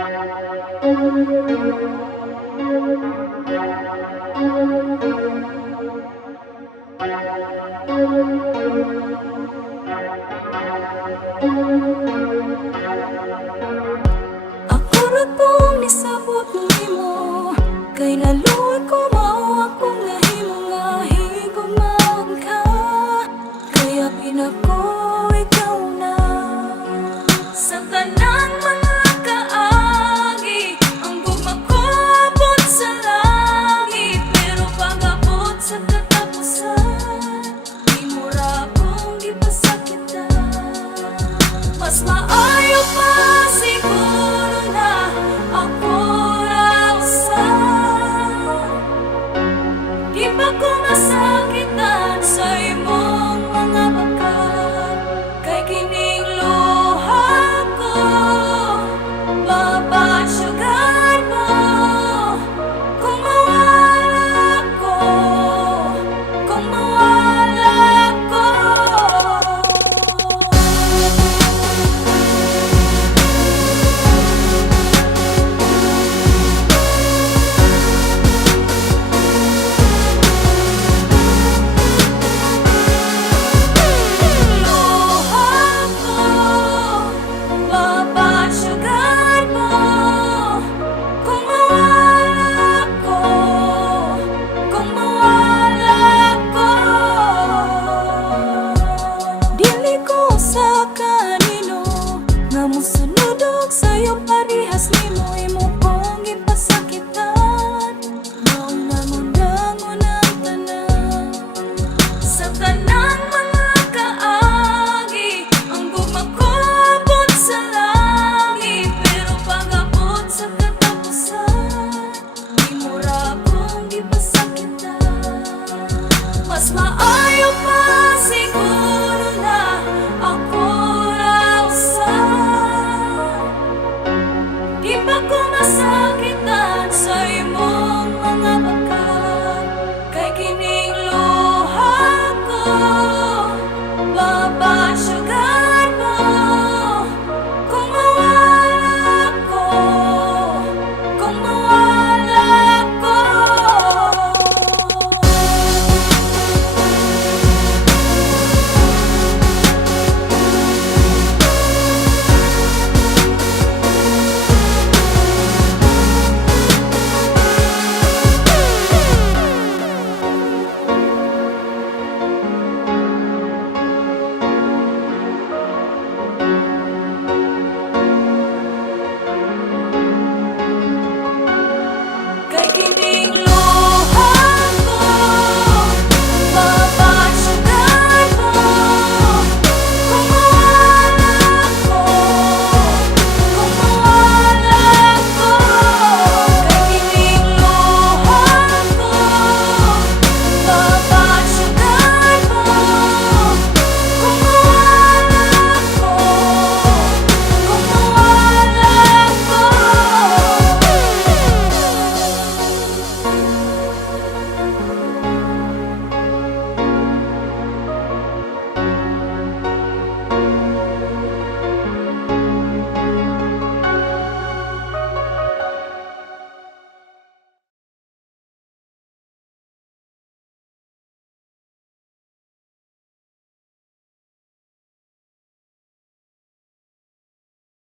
Ako ra tong nisabot nimo, kay naluoy ko mao akong nahimo nga higugmaon ka. Kaya pinako ikaw na sa tanang mga kaagi. Ang gugma ko abot sa langit, pero pag-abot sa katapusan, di mo ra akong gipasakitan. Mas maayo pa siguro na ako ra usa. Di ba ko masakitan sa imong mga bakat, kay kining luha ko mabasyugan mo kung mawala ko, kung mawala ko. Sa kanino nga musunod og sayo parehas nimo imo ko